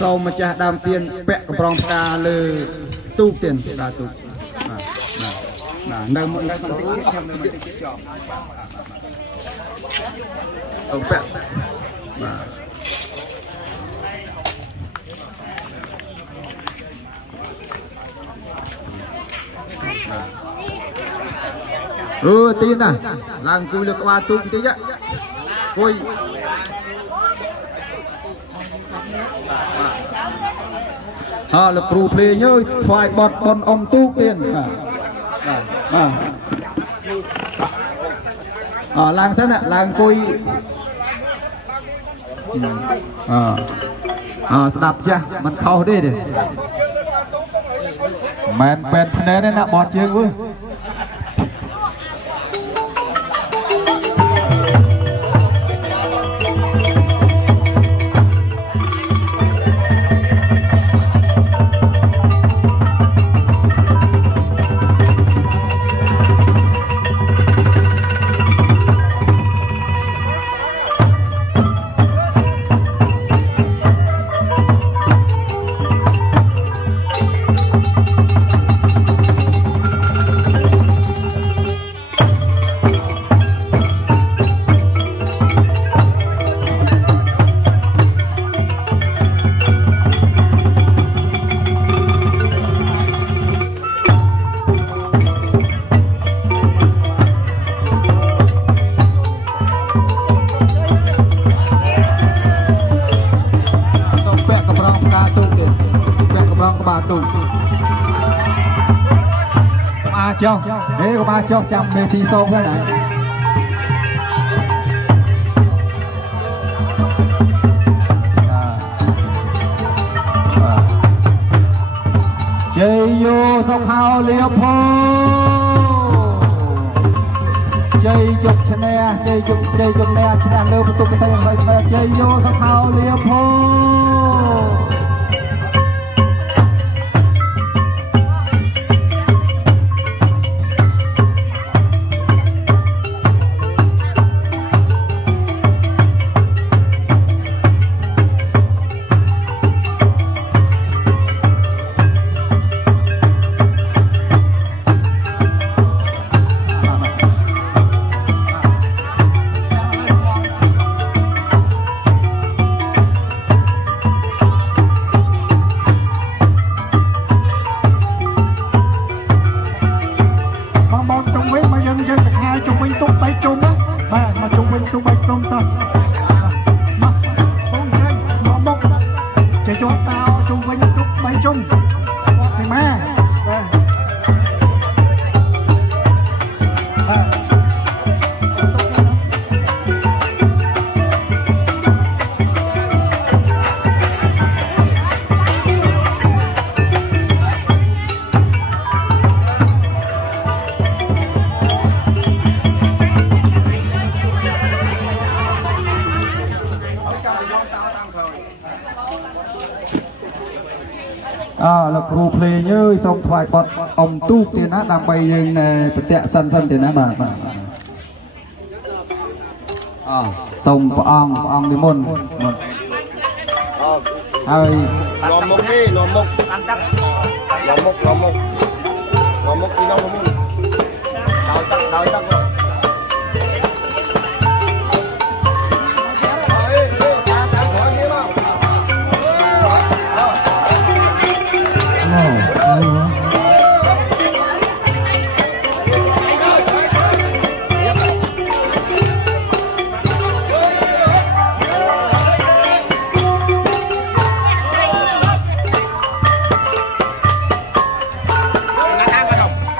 sau mà cha đam tiền bẹ của bong ca lư tu tiền là tu nơi một nơi ông bẹ tin à làng cùi được qua tu tí chứ cùi là pro player nhớ phải bọt bòn ông tu tiền làng sân ạ làng cùi đạp chưa mình khâu đi đi men pen thế nên là bọt chưa vui cho thế có ba cho trăm mê phi sông thế này chơi vô sông hào liệp hô chơi chụp chân nè chơi chụp nè chân nè lưu tụi cái xây chơi vô sông hào liệp hô là pro player xong thoại bọt ông tu tiền á đang bay nhưng này tẹt sân tiền á mà xong ông đi môn ơi lò mốc đi lò mốc ăn tắc lò mốc đi đâu mà môn đào tắc rồi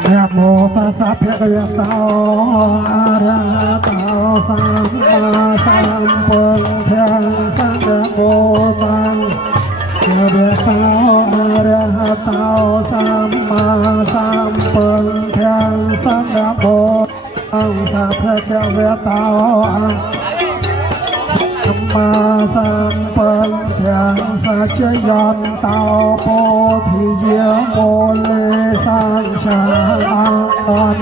Namo tassa bhagavato arahato samma sambuddhang sanghamo tang bhagavato arahato samma sambuddhang sanghamo tang bhagavato samma sambuddhang sachayan tao po thi diệu mô lê sang cha an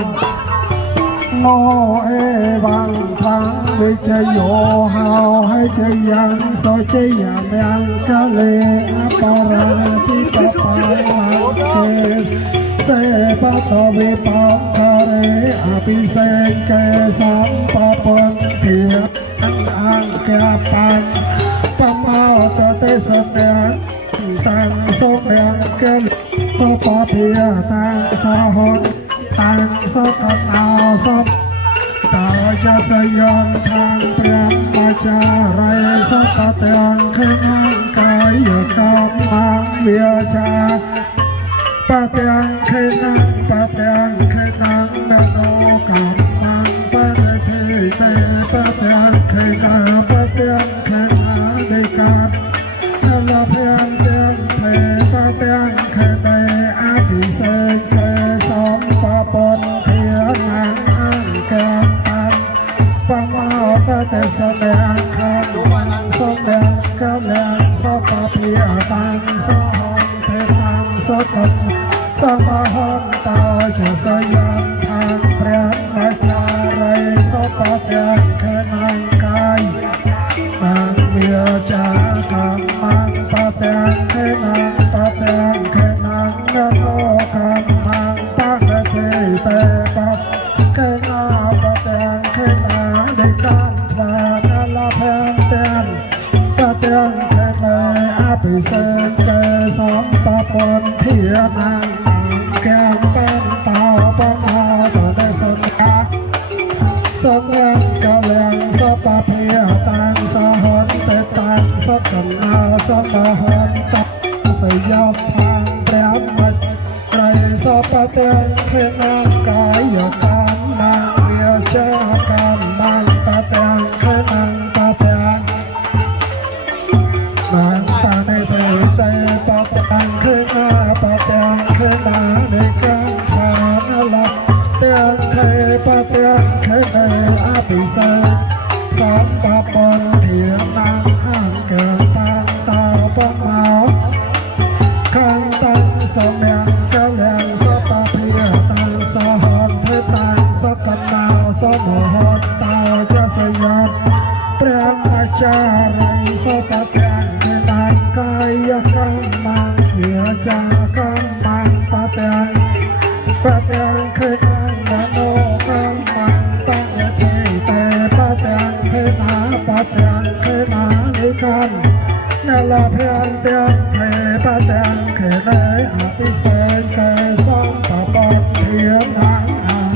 โลเอวังทังวิจโยหาให้เจยังโสเจยังยังกะเลอปาราทิปปาลังเกเสปะตวิปังคาเรอภิเศษเกสัมปะปนเทียอังแกปังปะมาตเตสเนตังโสเมียงเกลโตปะเพียตังสาหนตังสกันอาสมตาจะสยามทางเปรียบมาจาไรสักเตียงขึ้นกายกำลังเวียจาปะเตียงขึ้นปะเตียงขึ้นนาโนกำลังปะทีเตปะเตียงขึ้นปะเตียงขึ้นในการละเพียงเตียงเทปะเตียงขึ้นในอาทิเสกเกสมปะปนเทียนอังแกปังปะมาปะเตสเนียงขันสมเนียงกะเนียงสปะเพียตังสหงเทตังสกันสมหงตาจะสยามทางเปรียบมาจาไรสปะเพียงแค่นังกายนังเวียจากำมังปะเพียงแค่นังปะเพียงแค่นังนาโนกำมังปะเทเตปะแค่นาปะเพียงแค่นาในการพานาลาเพียงเตียนปะเพียงแค่ในอาภิเษกเกสมปะปนเทียนังแก้มเป็นเป่าปะมาต่อได้สัญญาสมเด็จกะเลียงสปะเพียตังสหนเตตังสกันนาสมหนตังสยามทางเปรียบมาไรสปะเตียงเขนังกายกรรมนางเวียจากรรมนางปะเตียงเขนังปะเตียงนางปะในเตเตปะเตียงเขนาปะเตียงเขนาในการทานละเตียงเทปะเตียงเขในอาภิเษกสองปะปนเทียนนางห้างเกิดตังตาปะเมาขันตังสมยังกะเลียงสปะเพียตังสหนเทตังสกันนาสมหนตาจะสยามเปรียบมาจารังสปะเพียงเทนังกายกรรมังเวียจากรรมังปะเตียงปะเตียงเขนังนาโนกรรมังปะเทเตปะเตียงเขนาปะเตียงเขนานิกันนาลาเพียงเตียงเทปะเตียงเขเนอภิเษกเกสมปะปนเทียนังอัง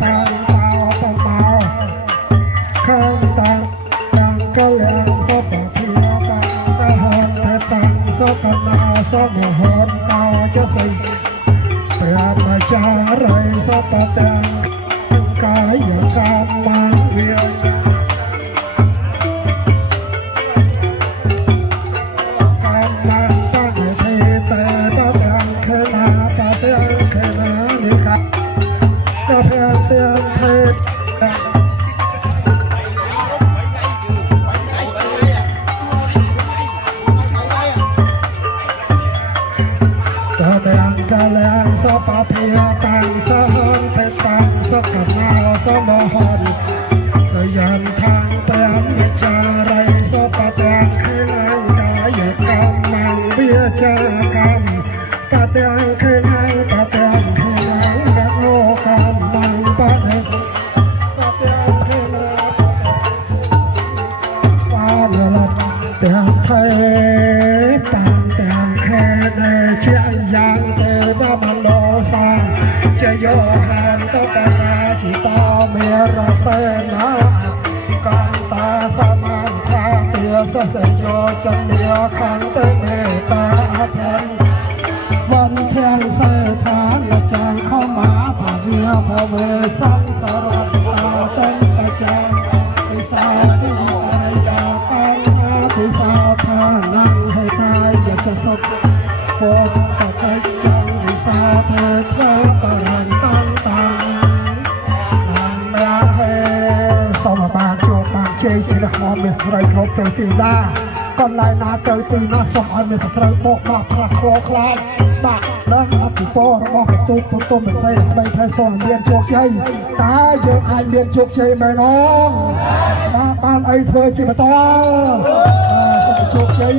ตังเป่าปะเมาขันตังยังกะเลียงสปะเพียตังสหนเทตังสกันนาสมหนตาจะใส่เปรียบมาจาไรสปะเตียงกายกรรมังเวียกะแลงสปะเพียตังสหนเทตังสกันนาสมหนสยามทางเตียนวิจาไรสปะเตียงขึ้นกายกรรมังเวียจากรรมปะเตียงขึ้นปะเตียงขึ้นนักโลกรรมังปะเตียงขึ้นฟ้าเรือลับเตียงไทยปังเตียงแค่ในเชียงยางเตบะมันโลซาจะโยหันตปนาจิตาเมรเสนากันตาสมันทาเตียสเสโยจันเดียขันเตเมตาแทนวันเทียงเสถานละจางเข้ามาผ่าเวียพระเวสังสารตาเต็มตะจางทิสาที่อายาปัญหาทิสาทานังให้ตายอยากจะสบพบกับไอ้จังทิสาเธอเธอตะรันตังตังนังนาเฮสมบาโจบางเจจิระหอมเมสไรครบเป็นฟิลดา còn lại là từ từ nó sống ở nơi sạch trời bộ mà khạc khó khăn bạn đó là chỉ bộ nó bỏ cái tôi mình xây là xây phải xong miền chuột chơi ta giờ ai miền chuột chơi mày nó ban ấy thuê chỉ mà to chuột chơi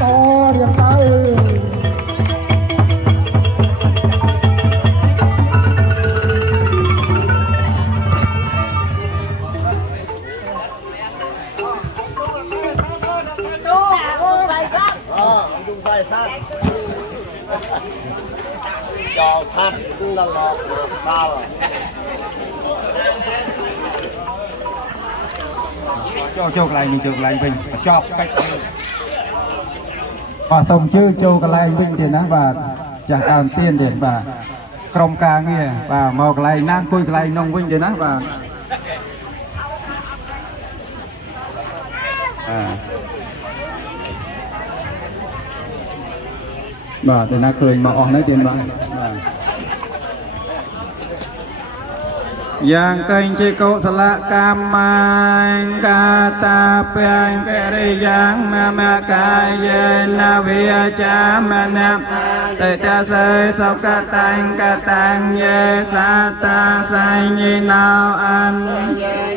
to điểm tay dùng tay sát cho phát cũng là lọt ta rồi cho lại mình chọc phách và xong chưa cho cái lại mình thì nó và chẳng cần tiền để và trong ca nghe và một cái lại năng cùi cái lại nông vinh thì nó và bà thì nó cười mà on nói tiền bà yang kênh chế cậu sạ lạ cam mai ca ta pen kê ri yang ma ca ye na vi cha ma na tê cha sê sau ca tang ye sa ta sai nhi nào an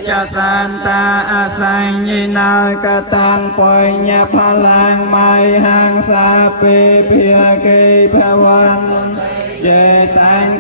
cha san ta a sai nhi nào ca tang poi nha pha lang mai hang sa pi pia ki pha wan ye tang